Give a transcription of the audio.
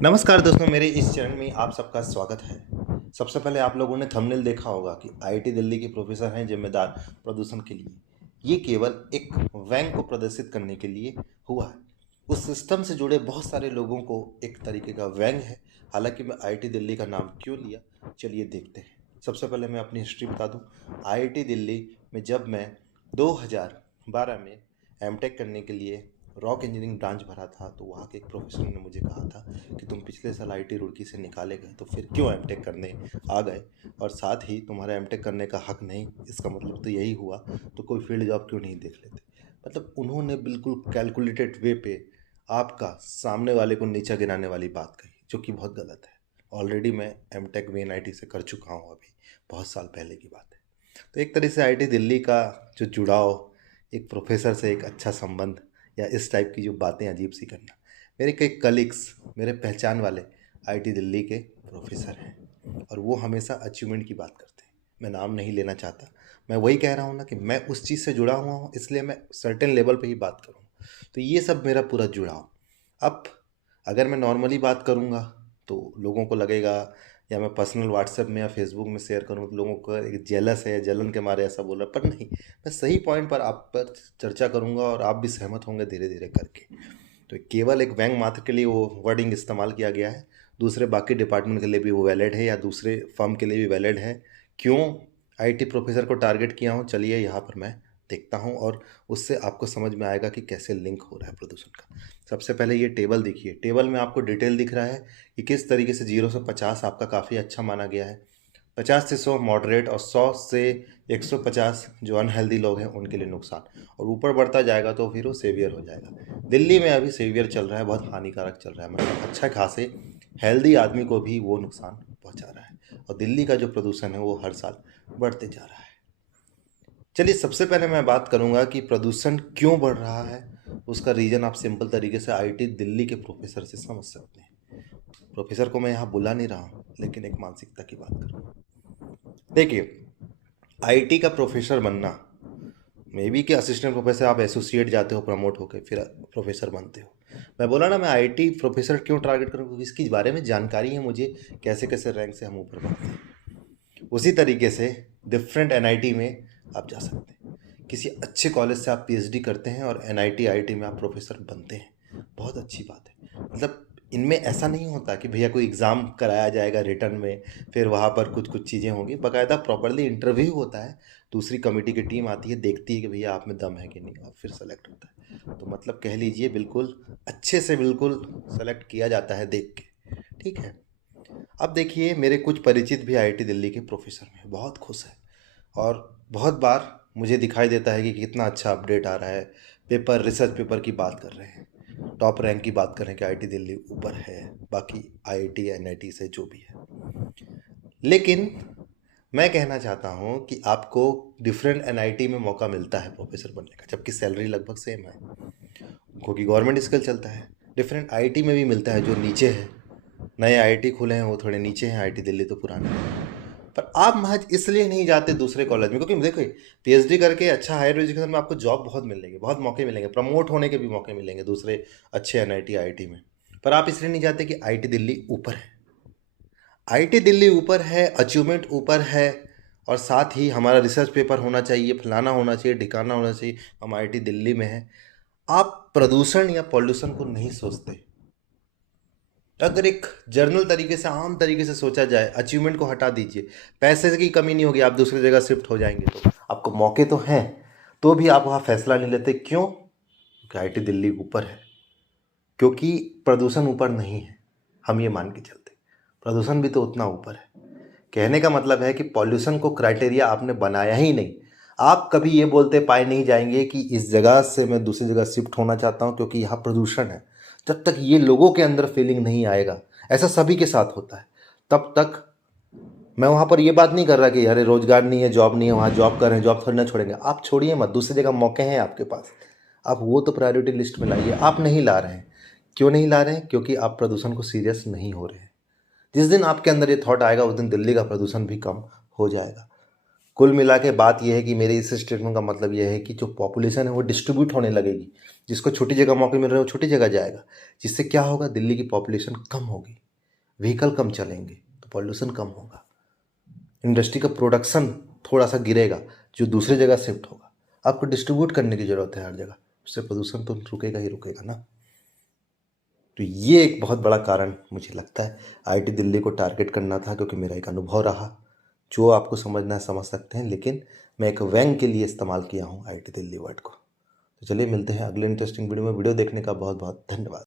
नमस्कार दोस्तों, मेरे इस चैनल में आप सबका स्वागत है। सबसे पहले आप लोगों ने थंबनेल देखा होगा कि आईआईटी दिल्ली के प्रोफेसर हैं जिम्मेदार प्रदूषण के लिए। ये केवल एक व्यंग को प्रदर्शित करने के लिए हुआ है। उस सिस्टम से जुड़े बहुत सारे लोगों को एक तरीके का व्यंग है। हालांकि मैं आईआईटी दिल्ली का नाम क्यों लिया, चलिए देखते हैं। सबसे पहले मैं अपनी हिस्ट्री बता दूं। आईआईटी दिल्ली में जब मैं 2012 में एमटेक करने के लिए रॉक इंजीनियरिंग ब्रांच भरा था, तो वहाँ के एक प्रोफेसर ने मुझे कहा था कि तुम पिछले साल आईआईटी रुड़की से निकाले गए, तो फिर क्यों एमटेक करने आ गए, और साथ ही तुम्हारा एमटेक करने का हक नहीं, इसका मतलब तो यही हुआ, तो कोई फील्ड जॉब क्यों नहीं देख लेते। मतलब उन्होंने बिल्कुल कैलकुलेटेड वे पे आपका सामने वाले को नीचा गिराने वाली बात कही, जो कि बहुत गलत है। ऑलरेडी मैं एमटेक वीएनआईटी से कर चुका हूँ, अभी बहुत साल पहले की बात है। तो एक तरह से आईआईटी दिल्ली का जो जुड़ाव, एक प्रोफेसर से एक अच्छा संबंध, या इस टाइप की जो बातें अजीब सी करना। मेरे कई कलीग्स, मेरे पहचान वाले आईआईटी दिल्ली के प्रोफेसर हैं, और वो हमेशा अचीवमेंट की बात करते हैं। मैं नाम नहीं लेना चाहता, मैं वही कह रहा हूँ ना कि मैं उस चीज़ से जुड़ा हुआ हूँ, इसलिए मैं सर्टेन लेवल पे ही बात करूँ। तो ये सब मेरा पूरा जुड़ाव। अब अगर मैं नॉर्मली बात करूँगा तो लोगों को लगेगा, या मैं पर्सनल व्हाट्सएप में या फेसबुक में शेयर करूँ तो लोगों को एक जेलस है, जलन के मारे ऐसा बोल रहा, पर नहीं। मैं सही पॉइंट पर आप पर चर्चा करूँगा और आप भी सहमत होंगे धीरे धीरे करके। तो केवल एक व्यंग मात्र के लिए वो वर्डिंग इस्तेमाल किया गया है, दूसरे बाकी डिपार्टमेंट के लिए भी वो वैलिड है, या दूसरे फर्म के लिए भी वैलिड है। क्यों आईटी प्रोफेसर को टारगेट किया हूँ, चलिए यहाँ पर मैं देखता हूँ, और उससे आपको समझ में आएगा कि कैसे लिंक हो रहा है प्रदूषण का। सबसे पहले ये टेबल देखिए। टेबल में आपको डिटेल दिख रहा है कि किस तरीके से 0 से 50 आपका काफ़ी अच्छा माना गया है, 50 से 100 मॉडरेट, और 100 से 150 जो अनहेल्दी लोग हैं उनके लिए नुकसान, और ऊपर बढ़ता जाएगा तो फिर वो सेवियर हो जाएगा। दिल्ली में अभी सेवियर चल रहा है, बहुत हानिकारक चल रहा है, मतलब अच्छा खासे हेल्दी आदमी को भी वो नुकसान पहुंचा रहा है, और दिल्ली का जो प्रदूषण है वो हर साल बढ़ते जा रहा है। चलिए, सबसे पहले मैं बात करूंगा कि प्रदूषण क्यों बढ़ रहा है। उसका रीज़न आप सिंपल तरीके से आईआईटी दिल्ली के प्रोफेसर से समझ सकते हैं। प्रोफेसर को मैं यहाँ बुला नहीं रहा हूँ, लेकिन एक मानसिकता की बात करूँगा। देखिए, आईआईटी का प्रोफेसर बनना, मे बी कि असिस्टेंट प्रोफेसर आप एसोसिएट जाते हो, प्रमोट होकर फिर प्रोफेसर बनते हो। मैं बोला ना, मैं आईआईटी प्रोफेसर क्यों टारगेट करूँ, क्योंकि इसके बारे में जानकारी है मुझे, कैसे कैसे रैंक से हम ऊपर बढ़ते हैं। उसी तरीके से डिफरेंट एनआईटी में आप जा सकते हैं। किसी अच्छे कॉलेज से आप पीएचडी करते हैं और एनआईटी आईआईटी में आप प्रोफेसर बनते हैं, बहुत अच्छी बात है। मतलब इनमें ऐसा नहीं होता कि भैया कोई एग्ज़ाम कराया जाएगा रिटर्न में, फिर वहाँ पर कुछ कुछ चीज़ें होंगी, बाकायदा प्रॉपरली इंटरव्यू होता है। दूसरी कमेटी की टीम आती है, देखती है कि भैया आप में दम है कि नहीं, और फिर सेलेक्ट होता है। तो मतलब कह लीजिए बिल्कुल अच्छे से बिल्कुल सेलेक्ट किया जाता है देख के। ठीक है। अब देखिए, मेरे कुछ परिचित भी आईआईटी दिल्ली के प्रोफेसर में बहुत खुश हैं, और बहुत बार मुझे दिखाई देता है कि कितना अच्छा अपडेट आ रहा है। पेपर, रिसर्च पेपर की बात कर रहे हैं, टॉप रैंक की बात कर रहे हैं कि आईआईटी दिल्ली ऊपर है बाकी आईआईटी एनआईटी से जो भी है। लेकिन मैं कहना चाहता हूँ कि आपको डिफरेंट एनआईटी में मौका मिलता है प्रोफेसर बनने का, जबकि सैलरी लगभग सेम है, क्योंकि गवर्नमेंट स्केल चलता है। डिफरेंट आईआईटी में भी मिलता है, जो नीचे है। नए आईआईटी खुले हैं वो थोड़े नीचे हैं, आईआईटी दिल्ली तो पुराने हैं। पर आप महज इसलिए नहीं जाते दूसरे कॉलेज में, क्योंकि देखो, पीएचडी करके अच्छा हायर एजुकेशन में आपको जॉब बहुत मिलेंगे, बहुत मौके मिलेंगे, प्रमोट होने के भी मौके मिलेंगे दूसरे अच्छे एनआईटी आईआईटी में। पर आप इसलिए नहीं जाते कि आईआईटी दिल्ली ऊपर है। आईआईटी दिल्ली ऊपर है, अचीवमेंट ऊपर है, और साथ ही हमारा रिसर्च पेपर होना चाहिए, फलाना होना चाहिए, ठिकाना होना चाहिए, हम आईआईटी दिल्ली में हैं। आप प्रदूषण या पॉल्यूशन को नहीं सोचते। अगर एक जर्नल तरीके से, आम तरीके से सोचा जाए, अचीवमेंट को हटा दीजिए, पैसे की कमी नहीं होगी, आप दूसरी जगह शिफ्ट हो जाएंगे, तो आपको मौके तो हैं, तो भी आप वहाँ फैसला नहीं लेते। क्यों? क्योंकि आईआईटी दिल्ली ऊपर है, क्योंकि प्रदूषण ऊपर नहीं है। हम ये मान के चलते, प्रदूषण भी तो उतना ऊपर है। कहने का मतलब है कि पॉल्यूशन को क्राइटेरिया आपने बनाया ही नहीं। आप कभी ये बोलते पाए नहीं जाएंगे कि इस जगह से मैं दूसरी जगह शिफ्ट होना चाहता हूँ क्योंकि यहाँ प्रदूषण है। जब तक ये लोगों के अंदर फीलिंग नहीं आएगा, ऐसा सभी के साथ होता है, तब तक मैं वहाँ पर ये बात नहीं कर रहा कि अरे रोजगार नहीं है, जॉब नहीं है, वहाँ जॉब कर रहे हैं, जॉब थोड़ी ना छोड़ेंगे। आप छोड़िए मत, दूसरी जगह मौके हैं आपके पास, आप वो तो प्रायोरिटी लिस्ट में लाइए। आप नहीं ला रहे हैं। क्यों नहीं ला रहे हैं? क्योंकि आप प्रदूषण को सीरियस नहीं हो रहे हैं। जिस दिन आपके अंदर ये थॉट आएगा, उस दिन दिल्ली का प्रदूषण भी कम हो जाएगा। कुल मिला के बात यह है कि मेरे इस स्टेटमेंट का मतलब यह है कि जो पॉपुलेशन है वो डिस्ट्रीब्यूट होने लगेगी। जिसको छोटी जगह मौके मिल रहे हैं वो छोटी जगह जाएगा। जिससे क्या होगा, दिल्ली की पॉपुलेशन कम होगी, व्हीकल कम चलेंगे तो पॉल्यूशन कम होगा, इंडस्ट्री का प्रोडक्शन थोड़ा सा गिरेगा जो दूसरी जगह शिफ्ट होगा। आपको डिस्ट्रीब्यूट करने की ज़रूरत है हर जगह, उससे प्रदूषण तो रुकेगा ही रुकेगा ना। तो ये एक बहुत बड़ा कारण मुझे लगता है आईआईटी दिल्ली को टारगेट करना था, क्योंकि मेरा एक अनुभव रहा। जो आपको समझना है समझ सकते हैं, लेकिन मैं एक व्यंग के लिए इस्तेमाल किया हूँ आईआईटी दिल्ली वर्ड को। तो चलिए मिलते हैं अगले इंटरेस्टिंग वीडियो में। वीडियो देखने का बहुत बहुत धन्यवाद।